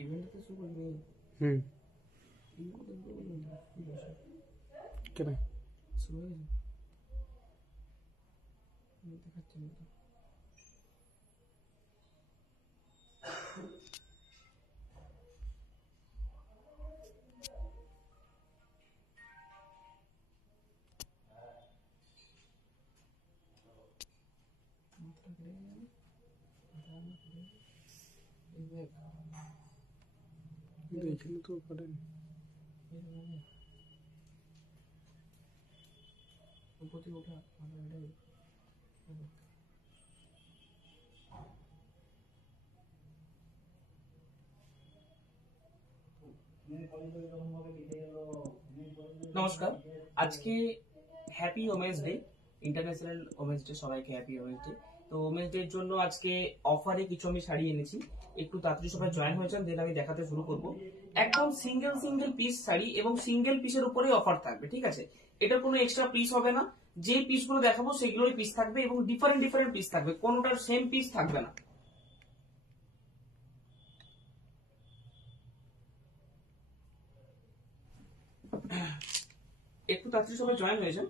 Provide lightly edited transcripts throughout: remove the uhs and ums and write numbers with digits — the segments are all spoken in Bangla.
ইভেন্টে শুরু করবি। কেন শুরু হয়ে গেছে দেখাচ্ছি না। এখানে তো করেন উপরে ওঠা নমস্কার, আজকে happy women's day, international women's day. সবাইকে হ্যাপি ওমেন্স ডে। তো ওমেন্স ডে এর জন্য আজকে অফারে কিছু আমি শাড়ি এনেছি, একটু তাড়াতাড়ি সবাই জয়েন হয়েছেন, দেন আমি দেখাতে শুরু করব। একদম সিঙ্গেল সিঙ্গেল পিস শাড়ি এবং সিঙ্গেল পিসের উপরেই অফার থাকবে, ঠিক আছে? এটা কোনো এক্সট্রা পিস হবে না, যে পিসগুলো দেখাবো সেগুলোই পিস থাকবে এবং ডিফারেন্ট ডিফারেন্ট পিস থাকবে, কোনোটার সেম পিস থাকবে না। একটু তাড়াতাড়ি সবাই জয়েন হয়েছেন।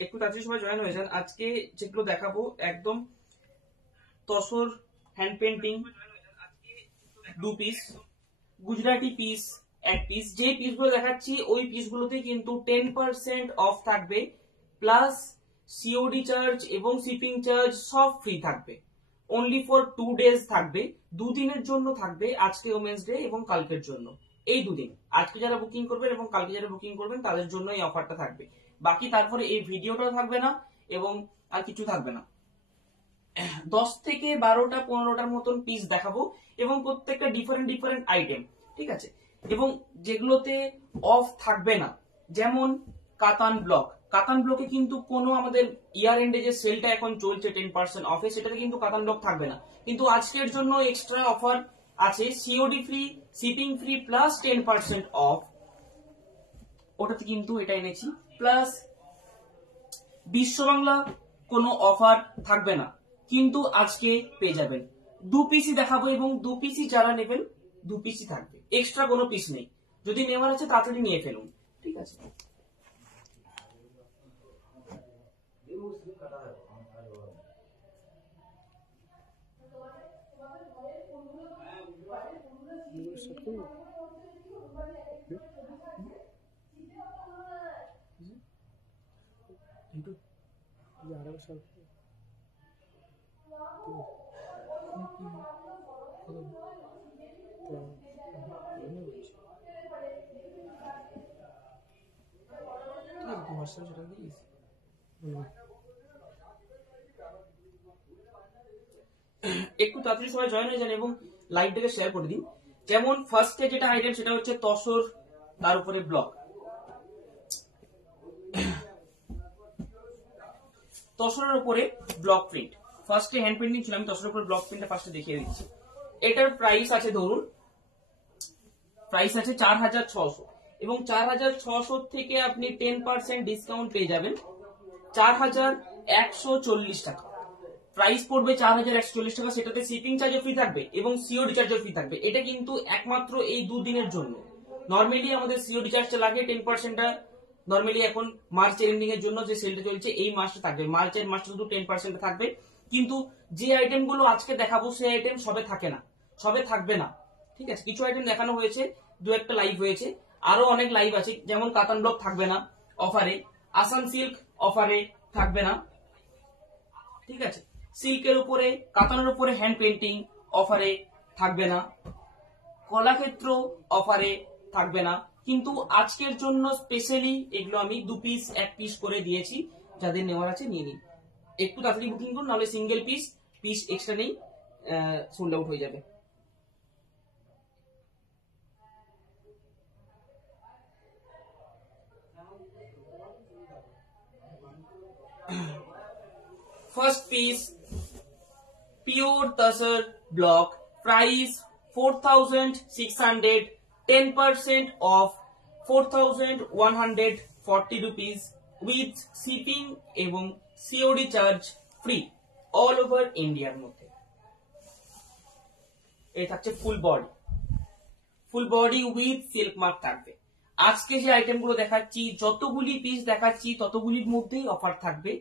একটু তাড়াতাড়ি সবাই জয়েন হয়েছেন। আজকে যেগুলো দেখাবো একদম tussar hand painting 2 piece, Gujarati piece 1 piece. যে পিসগুলো দেখাচ্ছি ওই পিসগুলোতে কিন্তু 10% অফ থাকবে, প্লাস সিওডি চার্জ এবং শিপিং চার্জ সব ফ্রি থাকবে। অনলি ফর 2 ডেজ থাকবে, দুদিনের জন্য থাকবে, আজকে ওমেন্স ডে এবং কালকের জন্য। এই দুদিন, আজকে যারা বুকিং করবেন এবং কালকে যারা বুকিং করবেন তাদের জন্য এই অফারটা থাকবে। বাকি তারপরে এই ভিডিওটাও থাকবে না এবং আর কিছু থাকবে না। 10 থেকে 12টা 15টার মতন পিস দেখাবো এবং প্রত্যেকটা ডিফারেন্ট ডিফারেন্ট আইটেম, ঠিক আছে? এবং যেগুলোতে অফ থাকবে না, যেমন কাতান ব্লক। কাতান ব্লকে কিন্তু কোনো আমাদের ইয়ার এন্ডে যে সেলটা এখন চলছে 10% অফে, সেটাতে কিন্তু কাতান ব্লক থাকবে না। কিন্তু আজকের জন্য এক্সট্রা অফার আছে, COD free, shipping free plus 10% of. ওটাতে কিন্তু এটা এনেছি, প্লাস বিশ্ব বাংলা কোনো অফার থাকবে না, কিন্তু আজকে পেয়ে যাবেন। 2 পিসই দেখাবো এবং 2 পিসই যারা নেবেন 2 পিসই থাকবে, এক্সট্রা কোনো পিস নেই। যদি নেওয়ার আছে তাড়াতাড়ি নিয়ে ফেলুন, ঠিক আছে? একটু তাড়াতাড়ি সবাই জয়েন হয়ে যান এবং লাইভটাকে শেয়ার করে দিন। যেমন ফার্স্টে যেটা আইটেম সেটা হচ্ছে তসর, তার উপরে ব্লক। তসরের উপরে ব্লক প্রিন্ট, ফার্স্টে হ্যান্ড প্রিন্টিং ছিল, আমি তসরের উপরে ব্লক প্রিন্টটা ফার্স্টে দেখিয়ে দিচ্ছি। এটার প্রাইস আছে, ধরুন প্রাইস আছে 4600 এবং 4600 থেকে আপনি 10% ডিসকাউন্ট পেয়ে যাবেন 4140 টাকা। প্রাইস পড়বে 4140 টাকা, সেটাতে শিপিং চার্জও ফ্রি থাকবে এবং সিওডি চার্জও ফ্রি থাকবে। এটা কিন্তু একমাত্র এই 2 দিনের জন্য। নরমালি আমাদের সিওডি চার্জটা লাগে 10%টা, নরমালি এখন মার্চের এন্ডিং এর জন্য যে সেলটা চলছে এই মাসটা থাকবে, মার্চের মাসটা শুধু 10% থাকবে। কিন্তু যে আইটেম গুলো আজকে দেখাবো সেই আইটেম সবে থাকে না, সবে থাকবে না, ঠিক আছে? কিছু আইটেম দেখানো হয়েছে, 2-1টা লাইভ হয়েছে, আরো অনেক লাইভ আছে। যেমন কাতান ব্লক থাকবে না অফারে, আসাম সিল্ক অফারে থাকবে না, ঠিক আছে? সিল্কের উপরে, কাতানের উপরে হ্যান্ড পেন্টিং অফারে থাকবে না, কলাক্ষেত্র অফারে থাকবে না। কিন্তু আজকের জন্য স্পেশালি এগুলো আমি 2 পিস 1 পিস করে দিয়েছি, যাদের নেওয়ার আছে নিয়ে নিন। একটু তাড়াতাড়ি বুকিং করুন, নাহলে সিঙ্গেল পিস এক্সট্রা নেই, সোল্ড আউট হয়ে যাবে। First piece pure tussar block, price 4,600, 10% off 4,140 rupees with shipping এবং COD charge free all over ইন্ডিয়ার মধ্যে। এই থাকছে full body with silk mark থাকবে। আজকে যে আইটেমগুলো দেখাচ্ছি, যতগুলি পিস দেখাচ্ছি ততগুলির মধ্যেই অফার থাকবে,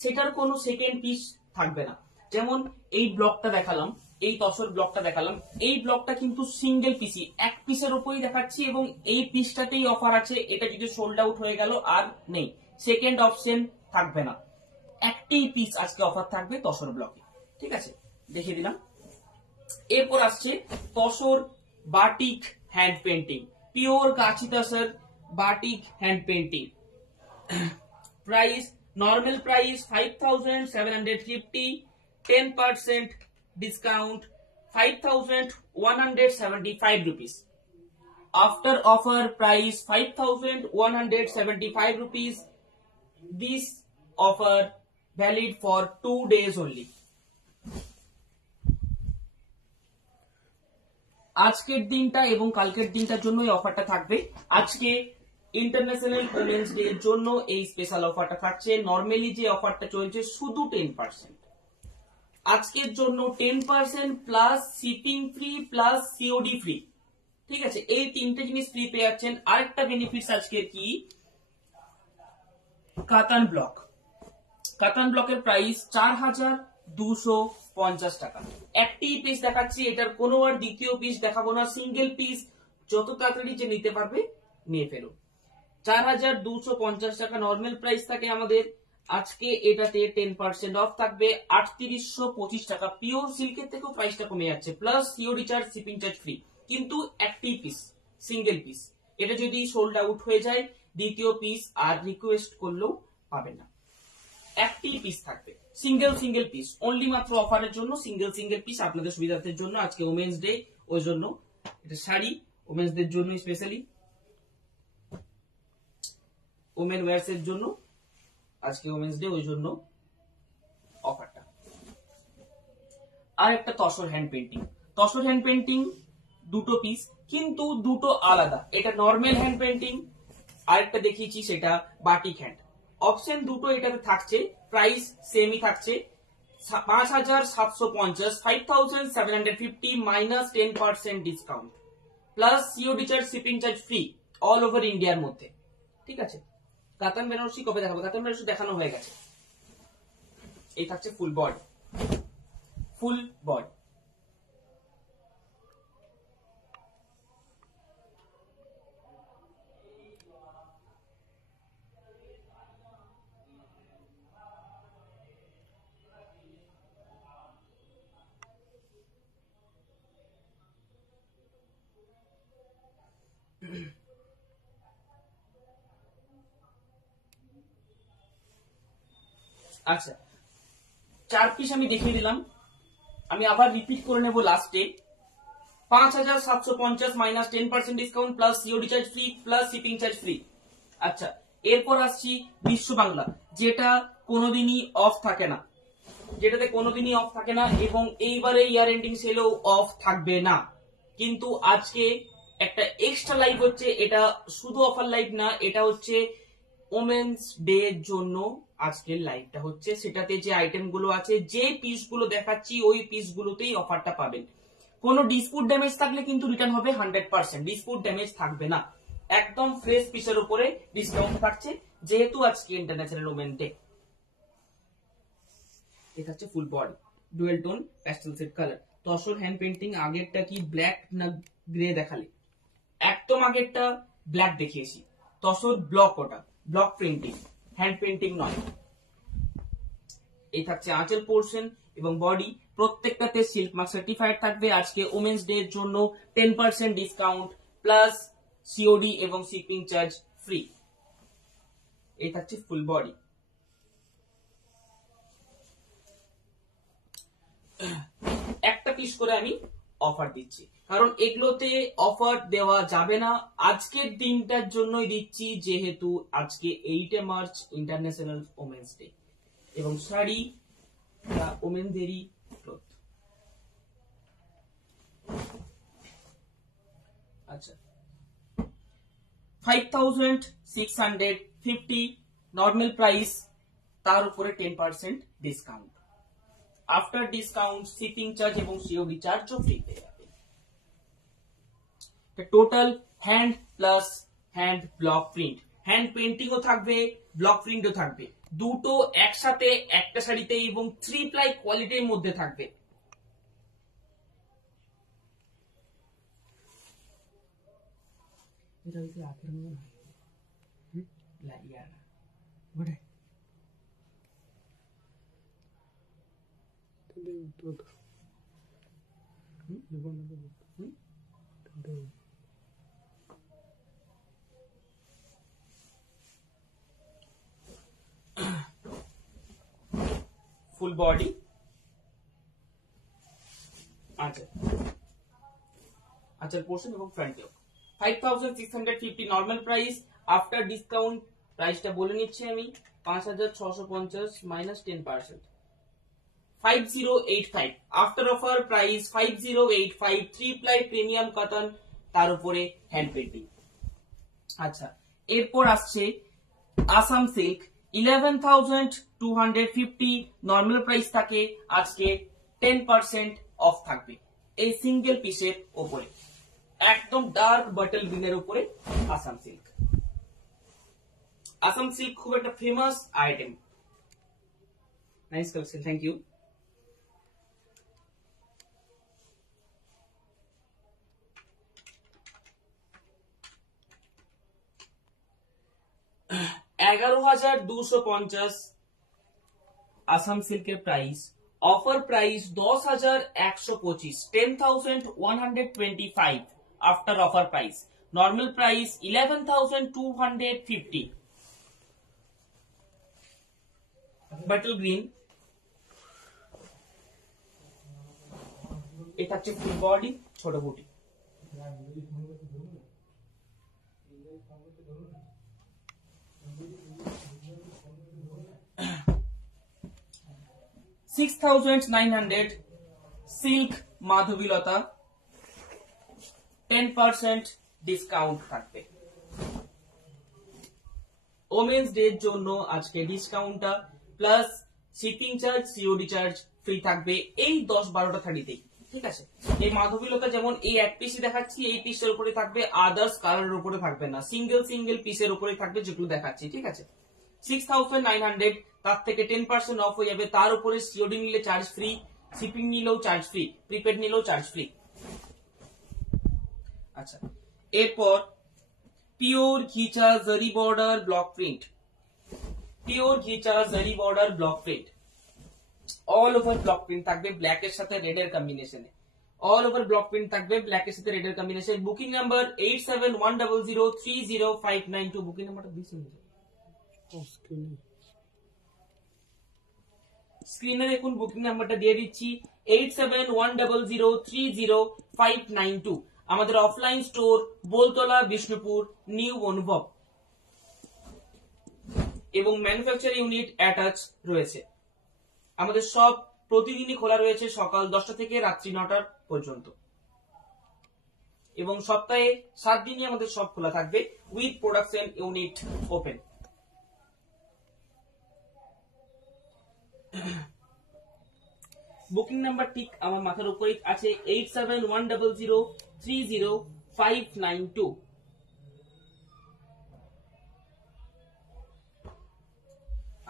সেটার কোনো সেকেন্ড পিস থাকবে না। যেমন এই ব্লকটা দেখালাম, এই তসর ব্লকটা দেখালাম, এই ব্লকটা কিন্তু সিঙ্গেল পিসি, এক পিসের উপরই দেখাচ্ছি এবং এই পিসটাতেই অফার আছে। এটা যদি সোল্ড আউট হয়ে গেল আর নেই, সেকেন্ড অপশন থাকবে না, একটি পিস আজকে অফার থাকবে তসর ব্লকে। ঠিক আছে, দেখিয়ে দিলাম। এরপর আসছে tussar batik hand painting, pure কাঁচি tussar batik hand painting. Price, normal price 5,750, 10% discount 5,175 rupees. After offer price 5,175 rupees. This offer valid for 2 days only. আজকের দিনটা এবং কালকের দিনটার জন্য এই অফারটা থাকবে। আজকে ইন্টারন্যাশনাল উমেন্স ডে এর জন্য এই স্পেশাল অফারটা থাকছে। নরমালি যে অফারটা চলছে শুধু 10%, আজকের জন্য 10% plus shipping free plus COD free. ঠিক আছে, এই তিনটে জিনিস ফ্রি পেয়ে যাচ্ছেন। আরেকটা বেনিফিটস আজকে কি, কাতান ব্লকের প্রাইস 4,250 টাকা। একটি পিস দেখাচ্ছি, এটার কোনো আর দ্বিতীয় পিস দেখাবো না, সিঙ্গেল পিস যত তাড়াতাড়ি যে নিতে পারবে নিয়ে ফেলো। 4,250 টাকা নর্মাল প্রাইস থাকে আমাদের। আজকে এটাতে 10% অফ থাকবে, 3,825 টাকা। পিওর সিল্কের থেকেও প্রাইসটা কমে যাচ্ছে, plus COD charge, shipping charge free. কিন্তু একটি পিস, সিঙ্গেল পিস, এটা যদি সোল্ড আউট হয়ে যায় দ্বিতীয় পিস আর রিকোয়েস্ট করলেও পাবেন না, একটি পিস থাকবে, সিঙ্গেল পিস, অনলি মাত্র অফারের জন্য সিঙ্গেল পিস আপনাদের সুবিধার্থের জন্য। আজকে ওমেন্স ডে, ওই জন্য এটা শাড়ি ওমেন্স দের জন্য, স্পেশালি ওমেন ওয়্যার্স এর জন্য আজকে ওমেন্স ডে, ওই জন্য অফারটা। আর একটা তসর হ্যান্ড পেন্টিং দুটো পিস, কিন্তু দুটো আলাদা। এটা নর্মাল হ্যান্ড পেন্টিং, আরেকটা দেখিয়েছি সেটা বাটিক হ্যান্ড। অপশন দুটো এটাতে থাকছে, প্রাইস সেমই থাকছে, 5,750, 5,750 minus 10% discount plus COD charge, shipping charge free all over ইন্ডিয়ার মধ্যে। ঠিক আছে, কাতান বেনারসি কবে দেখাবো? কাতান বেনারসি দেখানো হয়ে গেছে। এই থাকছে ফুল বডি। আচ্ছা, 4 পিস আমি দেখিয়ে দিলাম, আমি আবার রিপিট করে নেব লাস্টে। 5,750 minus 10% discount plus COD charge free plus shipping charge free. আচ্ছা, এরপর আসছি বিশ্ব বাংলা, যেটা কোনোদিনই অফ থাকে না, এবং এইবারে ইয়ার এন্ডিং সেলেও অফ থাকবে না। কিন্তু আজকে একটা এক্সট্রা লাইভ হচ্ছে, এটা শুধু অফার লাইভ না, এটা হচ্ছে ওমেন্স ডে এর জন্য আজকের লাইভটা হচ্ছে। সেটাতে যে আইটেম গুলো আছে, যে পিস গুলো দেখাচ্ছি, ওই পিস গুলোতেই অফারটা পাবেন। কোনো ডিসপুট ড্যামেজ থাকলে কিন্তু রিটার্ন হবে 100%, ডিসপুট ড্যামেজ থাকবে না। একদম ফ্রেশ পিসের উপরে ডিসকাউন্ট থাকছে, যেহেতু আজকে ইন্টারন্যাশনাল ওমেন ডে। এটা হচ্ছে full body, dual tone pastel set colour, tussar hand painting. আগেরটা কি ব্ল্যাক না গ্রে দেখালে? একদম আগেরটা ব্ল্যাক দেখিয়েছি, তসর ব্লক, ওটা ব্লক প্রিন্টিং, হ্যান্ড পেন্টিং নয়। এই থাকছে আঁচল পোর্শন এবং বডি, প্রত্যেকটাতে সিল্ক মার্ক সার্টিফাইড থাকবে। আজকে ওমেন্স ডে এর জন্য 10% ডিসকাউন্ট প্লাস সিওডি এবং শিপিং চার্জ ফ্রি। এই থাকছে ফুল বডি। একটা পিস করে আমি অফার দিচ্ছি, কারণ এগুলোতে অফার দেওয়া যাবে না, আজকের দিনটার জন্যই দিচ্ছি, যেহেতু আজকে 8 মার্চ ইন্টারন্যাশনাল ওমেন্স ডে, এবং শাড়ি ওমেনদেরই ক্লথ। আচ্ছা 5650 নর্মাল প্রাইস, তার উপরে 10% discount. After discount shipping charge এবং সিওডি চার্জও ফ্রি পেয়ে যাবেন। Total hand plus hand block print, hand পেন্টিংও থাকবে, ব্লক প্রিন্টও থাকবে, দুটো একসাথে একটা শাড়িতে এবং 3 প্লাই কোয়ালিটির মধ্যে থাকবে। এটা হচ্ছে আখের মনে হয় লাইয়ারা বড়ে ফুল বডি। আচ্ছা আচ্ছা পোর্শন এবং front look 5650 normal price, after discount প্রাইসটা বলে নিচ্ছি আমি 5650 minus 10%, 5085। After offer price 5085, 3 ply premium cotton, তার উপরে হ্যান্ড পেন্টিং। আচ্ছা এরপর আসছে আসাম সিল্ক 11250, নরমাল প্রাইস থাকে, আজকে 10% অফ থাকবে এই সিঙ্গেল পিসের উপরে, একদম ডার্ক বাটল গ্রিনের উপরে আসাম সিল্ক। আসাম সিল্ক খুব একটা famous item. Nice collection, thank you. $11,250 Assam সিল্কের price, offer price 10,125, 10,125 after offer price, normal price 11,250। Bottle green, এটা হচ্ছে ফুল বডি, ছোট বুটি। $6,900 সিল্ক মাধবীলতা, 10% ডিসকাউন্ট থাকবে। ওমেন্স ডের জন্য আজকে ডিসকাউন্টটা plus shipping charge, COD charge free থাকবে এই 10-12টা শাড়িতেই, ঠিক আছে। এই মাধবীলতা যেমন এই এক পিসই দেখাচ্ছি, এই পিসের উপরে থাকবে, আদার্স কালারের উপরে থাকবে না, সিঙ্গেল সিঙ্গেল পিসের উপরে থাকবে যেগুলো দেখাচ্ছি, ঠিক আছে। 6,900, তার থেকে 10% অফ হয়ে যাবে, তার উপরে সিওডি নিলে চার্জ ফ্রি, শিপিং নিলেও চার্জ ফ্রি, প্রিপেড নিলেও চার্জ ফ্রি। আচ্ছা এরপর পিওর ঘিচা জারি বর্ডার ব্লক প্রিন্ট, পিওর ঘিচা জারি border block print, all over block print থাকবে ব্ল্যাক এর সাথে রেড এর কম্বিনেশনে, অল ওভার ব্লক প্রিন্ট থাকবে ব্ল্যাক এর সাথে রেড এর কম্বিনেশন। বুকিং নাম্বার 8710030592, বুকিং নাম্বারটা দিস স্ক্রিনে দেখুন, বুকিং নাম্বারটা দিয়ে দিচ্ছি 8710030592। আমাদের offline store Boltala, Bishnupur, new অনুভব, এবং ম্যানুফ্যাকচারিং ইউনিট অ্যাটাচ রয়েছে। আমাদের সব প্রতিদিনই খোলা রয়েছে সকাল 10টা থেকে রাত্রি 9টা পর্যন্ত, এবং সপ্তাহে 7 দিনই আমাদের সব খোলা থাকবে with production unit open. Booking number ঠিক আমার মাথার উপরে আছে 8710030592।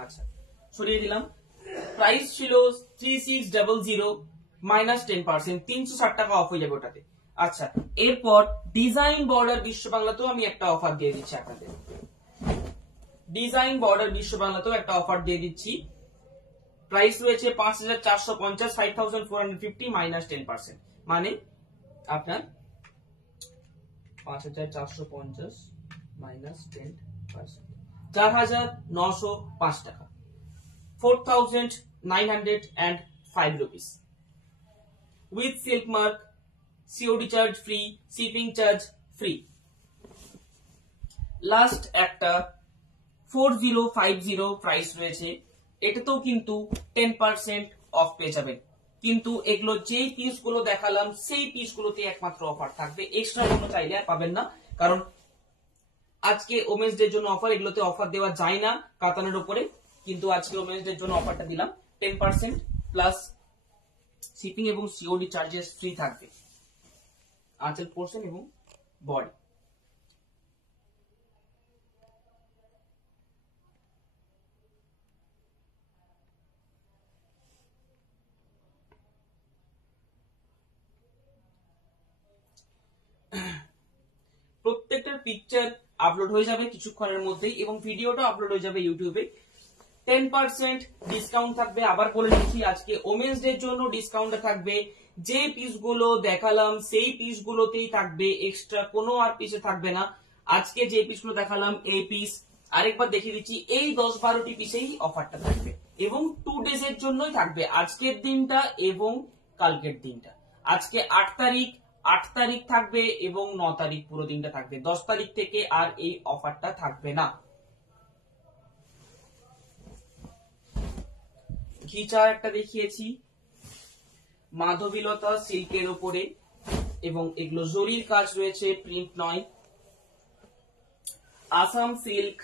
আচ্ছা সরিয়ে দিলাম, প্রাইস ছিল 3600 মাইনাস 10%, 360 টাকা অফ হয়ে যাবে ওটাতে। আচ্ছা এরপর ডিজাইন বর্ডার বিশ্ব বাংলাতেও আমি একটা অফার দিয়ে দিচ্ছি আপনাদের, ডিজাইন বর্ডার বিশ্ব বাংলাতেও একটা অফার দিয়ে দিচ্ছি। প্রাইস রয়েছে 5,450, 5,450 মাইনাস 10%, মানে আপনার 5,450 মাইনাস 10%, 4,905 টাকা, 4,905 rupees with silk mark, COD charge free, shipping charge free। Last একটা 4050 প্রাইস রয়েছে, এটাতেও কিন্তু 10% অফ পেয়ে যাবেন, কিন্তু এগুলো যেই পিসগুলো দেখালাম সেই পিসগুলোতে একমাত্র অফার থাকবে, এক্সট্রা কোনো চাইলে আর পাবেন না। কারণ আজকে ওমেন্স ডে জন্য অফার, এগুলোতে অফার দেওয়া যায় না কাতানের উপরে, কিন্তু আজকে ওমেন্স ডে জন্য অফারটা দিলাম। 10% প্লাস শিপিং এবং সিওডি চার্জেস ফ্রি থাকবে আঁচল পোর্শন এবং বডি। প্রত্যেকটার পিকচার আপলোড হয়ে যাবে কিছুক্ষণের মধ্যেই এবং ভিডিওটা আপলোড হয়ে যাবে ইউটিউবে। 10% ডিসকাউন্ট থাকবে। আবার বলে দিচ্ছি, আজকে ওমেন্স ডে জন্য ডিসকাউন্ট থাকবে। যে পিসগুলো দেখালাম সেই পিসগুলোতেই থাকবে, এক্সট্রা কোনো আর পিসে থাকবে না। আজকে যে পিসগুলো দেখালাম এই পিস আরেকবার দেখিয়ে দিচ্ছি, এই 10-12টি পিসেই অফারটা থাকবে এবং 2 ডেজ এর জন্যই থাকবে, আজকের দিনটা এবং কালকের দিনটা। আজকে 8 তারিখ থাকবে এবং 9 তারিখ পুরো দিনটা থাকবে। 10 তারিখ থেকে আর এই অফারটা থাকবে না। ঘিচা একটা দেখিয়েছি মাধবীলতা সিল্কের উপরে এবং এগুলো জরির কাজ রয়েছে, প্রিন্ট নয়। আসাম সিল্ক,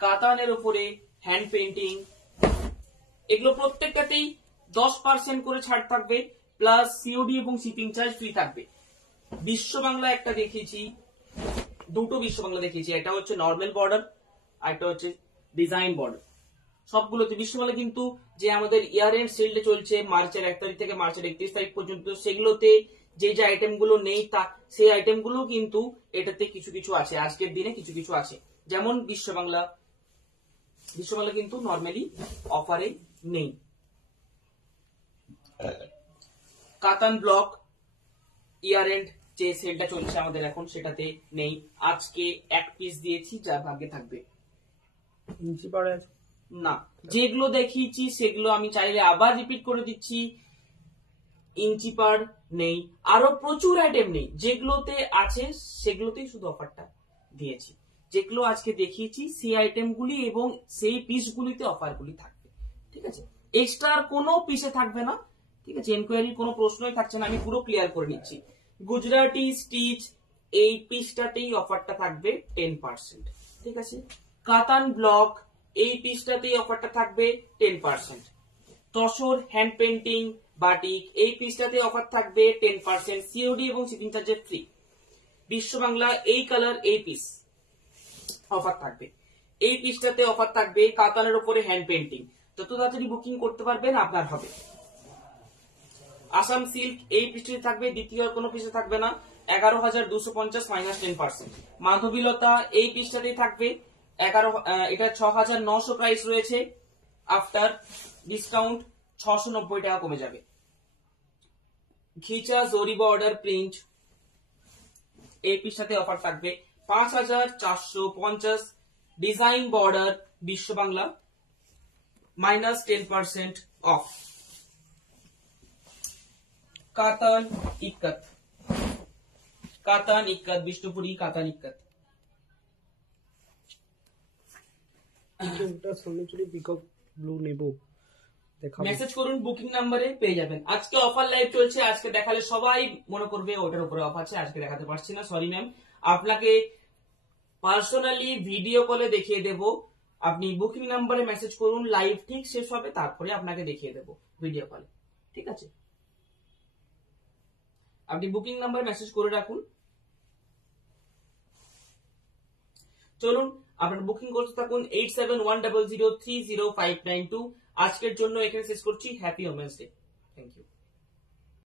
কাতানের উপরে হ্যান্ড পেন্টিং, এগুলো প্রত্যেকটাতেই 10% করে ছাড় থাকবে, প্লাস সিওডি এবং শিপিং চার্জ ফ্রি থাকবে। বিশ্ব বাংলা একটা দেখিয়েছি, দুটো বিশ্ব বাংলা দেখিয়েছি, এটা হচ্ছে নর্মাল বর্ডার আর একটা হচ্ছে ডিজাইন বর্ডার। সবগুলোতে বিশ্ব বাংলা কিন্তু যে আমাদের ইয়ার এন্ড সেলটা চলছে মার্চের 1 তারিখ থেকে মার্চের 31 তারিখ পর্যন্ত, সেগুলোতে যে যে আইটেম গুলো নেই তা সেই আইটেম গুলো কিন্তু এটাতে কিছু কিছু আছে, আজকের দিনে কিছু কিছু আছে। যেমন বিশ্ব বাংলা কিন্তু নর্মালি অফারে নেই। কাতান ব্লক ইয়ার এন্ড যে সেলটা চলছে আমাদের এখন সেটাতে নেই, আজকে এক পিস দিয়েছি, যা ভাগ্যে থাকবে। না, যেগুলো দেখিয়েছি সেগুলো আমি চাইলে আবার রিপিট করে দিচ্ছি, ইঞ্চি পার নেই, আরো প্রচুর আইটেম নেই। যেগুলোতে আছে সেগুলোতেই শুধু অফারটা দিয়েছি, যেগুলো আজকে দেখিয়েছি সেই আইটেমগুলি এবং সেই পিসগুলিতে অফারগুলি থাকবে। ঠিক আছে, এক্সট্রা আর কোনো পিসে থাকবে না। ঠিক আছে, এনকোয়ারির কোনো প্রশ্নই থাকছে না, আমি পুরো ক্লিয়ার করে নিচ্ছি। গুজরাটি স্টিচ এই পিসটাতেই অফারটা থাকবে 10%। ঠিক আছে, কাতান ব্লক এই পিসটাতেই অফারটা থাকবে 10%। তসর হ্যান্ড পেন্টিং বাটিক এই পিসটাতে অফার থাকবে 10%, সিওডি এবং শিপিং চার্জেস ফ্রি। বিশ্ব বাংলা এই কালার এই পিস অফার থাকবে, এই পিসটাতে অফার থাকবে। কাতানের উপরে হ্যান্ড পেন্টিং যত তাড়াতাড়ি বুকিং করতে পারবেন আপনার হবে। আসাম সিল্ক এই পিসটাতে থাকবে, দ্বিতীয় কোনো পিসে থাকবে না, 11,250 মাইনাস 10%। মাধবীলতা এই পিসটাতেই থাকবে, এটা 6,900 প্রাইস রয়েছে, আফটার ডিসকাউন্ট 690 টাকা কমে যাবে। ঘিচা জরি বর্ডার প্রিন্ট এই পিসটাতে অফার থাকবে 5,450। ডিজাইন বর্ডার বিশ্ব বাংলা মাইনাস 10% অফ। কাতান ইক্কত বিষ্ণুপুরি কাতান ইক্কত। পিকক ব্লু নেব, মেসেজ করুন, বুকিং নাম্বারে পেয়ে যাবেন। আজকে অফার লাইভ চলছে, আজকে দেখালে সবাই মনে করবে ওটার উপরে অফার আছে, আজকে দেখাতে পারছি না, সরি ম্যাম। আপনাকে পার্সোনালি ভিডিও কলে দেখিয়ে দেব, আপনি বুকিং নাম্বারে মেসেজ করুন, লাইভ ঠিক শেষ হবে তারপরে আপনাকে দেখিয়ে দেব ভিডিও কলে। ঠিক আছে, আপনি বুকিং নাম্বারে মেসেজ করে রাখুন। চলুন আপনার বুকিং করতে থাকুন 8710030592। আজকের জন্য এখানে শেষ করছি। Happy women's day. Thank you.